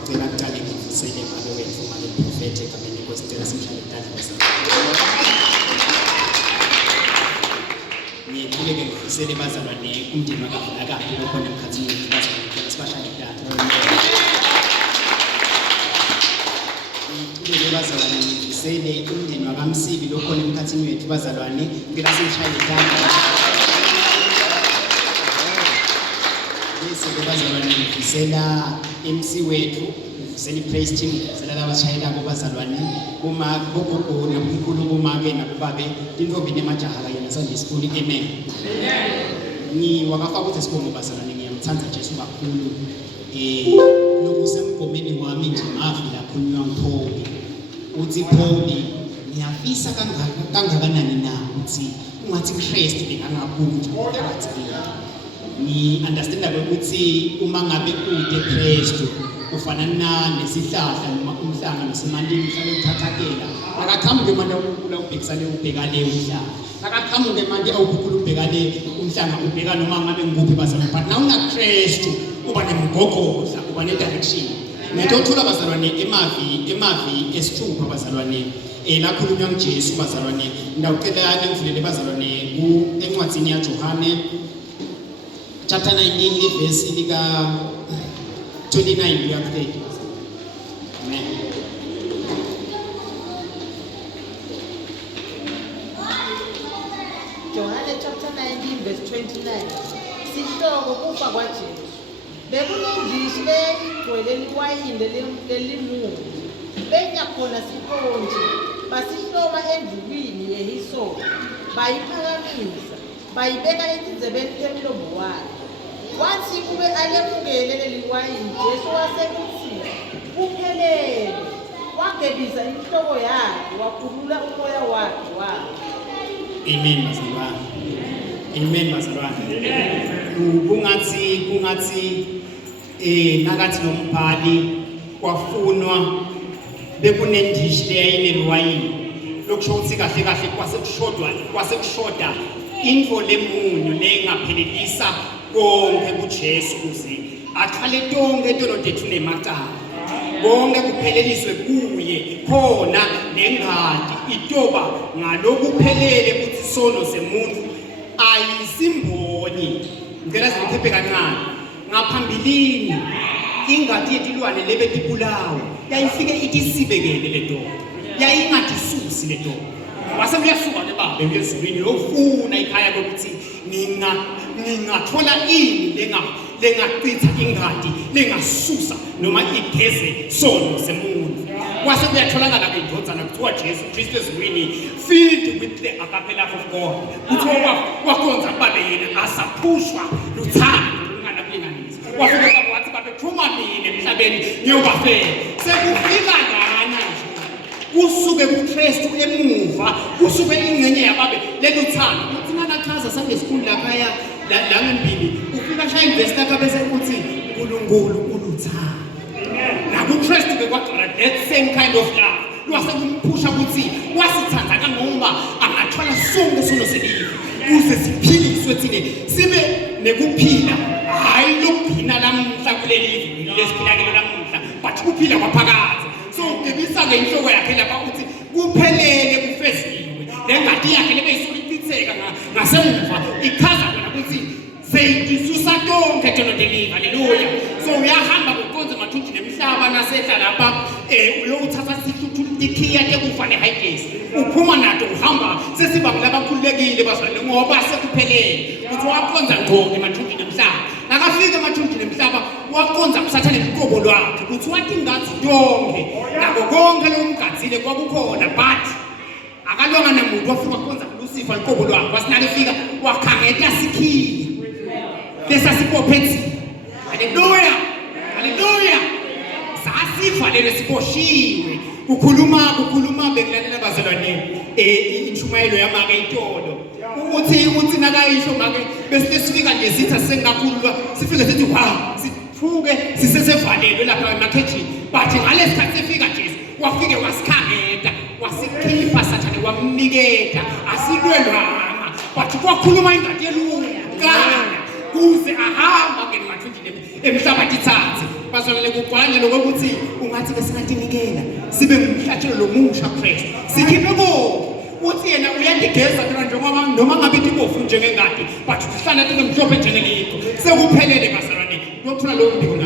Ngicela kuqale ngivusele ngabe wethu ngale prophet egameni kwesitela simhlale dadla. Ngicela ngivusele bazalwane umndeni wakavula kahle lokhona emkhathini wethu bazalwane sibashaya dadla. Ngicela bazalwane ngivusele umndeni wakamsibi lokhona emkhathini wethu bazalwane ngicela simshaya dadla. Bazalwane ngifisela MC wethu ngifisela praise team ngifisela labashayela kubazalwane kuma gogogo nomkhulu kumake nakubabe intombi nemajaha kanye naSunday school amen. Ngiwakafaka ukuthi sibonge bazalwane ngiyamthanda Jesu kakhulu lokusemgomeni wami nje ngavila khulunywa ngiphobi uthi phobi ngiyafisa kangakanani na uthi ungathi Christ bengangabuthi phakathi ni understand ukuthi uma ngabe ude Kristu ufana nesihlahla noma umhlanga nasemandini mhlawumbe uthathakela akakhamuke manje ukula ubhekisa le ubheka le umhlanga akakhamuke manje awukhulu ubheka le umhlanga ubheka noma ngabe ngikuphi bazalwane but now una Kristu uba nemgogodla uba ne direction ngitothola bazalwane emavi esithupha bazalwane la khulunywa ngoJesu bazalwane ndawucela ngivulele bazalwane encwadini yaJohane chapter 19 verse lika 29 kuya 30. Amen. Johane chapter 19 verse 29. Sihloko kufa kwaJesu. Bekunendishi leyigcwele liwayini lelimunyu. Benya khona sikonje. Basihloma endlwini yehisopo. Bayiphakamisa. Bayibeka etinzebeni yemlomo wakhe. Wathi kube alemukele leli wayini Jesu wasekuthi kuphelele. Wagebisa inhloko yakhe wakhulula umoya wakhe wathi. Amen bazalwane. Amen bazalwane. Kungathi nakathi nombhali kwafunwa bekunendishi leyayinelwayini lokusho ukuthi kahle kahle kwasekushoda info lemunyu lengaphelelisa konke kuJesu kuze athwale tonke ntolodethu nemacala konke kupheleliswe kuye khona nengadi itoba ngalokuphelele kuthi sono semuntu ayisimboni ngicela siphephe kancane ngaphambilini ingadi yetilwane lebetibulawo yayifike ithi sibekele ledoda yayingadisusi ledoda wase uyasuka lebaba ezulwini yofuna ikhaya lokuthi ngingathola ini lengachitha ingadi lengasusa noma igeze sono semuntu wase kuyatholakala ke indodzana kuthiwa Jesu Kristu ezulwini filled with the agape love of God kuthiwa wakonza babe yena asaphushwa luthando lungana kulinganisa wafika wathi babe thuma mina emhlabeni ngiyobafela sekufika lana kusuke kuKristu emuva kusuke ingcenye yababe leluthando uthi nakachaza Sunday school laphaya la ngempili ufika shaya investor kabese uthi uNkulunkulu uluthando nakuKristu ke kwaqala that same kind of love lwasekumphusha ukuthi wasithanda kangoba angathola sonke sono selive kuze siphiliswe thine sibe nekuphila hayi lokuphina lamhla kulelive lesiphila ke lamhla but kuphila kwaphakathi so gebisa ke inhloko yakhe lapha uthi kuphelele kufeziwe lengadi yakhe lebeyisoliphitheka ngasemva ikhaza bona ukuthi seyidisusa tonke tonodeliva haleluya so uyahamba ngokonze mathunji nemhlaba nasehla lapha uyothatha sikhiya tekufane high uphuma nato uhamba sesiba labakhulekile bazalwane ngoba sekuphelele uthi wakonza ngqondo mathunji nemhlaba nakafika mathunji nemhlaba wakonza kusathane inkobo lwakhe uthi wathi ngathi yonke nako konke lomgadzile kwakukhona but akalonga nemuntu wafika konza kuLucifer inkobo lwakhe wasinalifika wakhangeta sikhiya lesasipophethi haleluya haleluya sasivalele siboshiwe kukhuluma bekulanela bazalwane intshumayelo yamake intolo uthi nakayisho make bese sifika nje sithi sengakhululwa sifike sithi wow sithuke sisesevalelwe lapha emakhethini but ngalesikhathi sifika Jesu wafike wasikhangeta wasikhipha sathane wamniketa asilwelwanga but kwakhuluma ingadi yelunga kuze ahamba ke mathunjini emhlabathi ithathe bazolele kuqwala lokuthi ungathi besingatinikela sibe ngumhlatshelo lomusha Christ sikhiphe ko uthi yena uyandigeza mina njengoba noma ngabe ibofu njengengadi but uhlala ngemhlophe njengelikho sekuphelele bazalwane lokuthola lo mbiko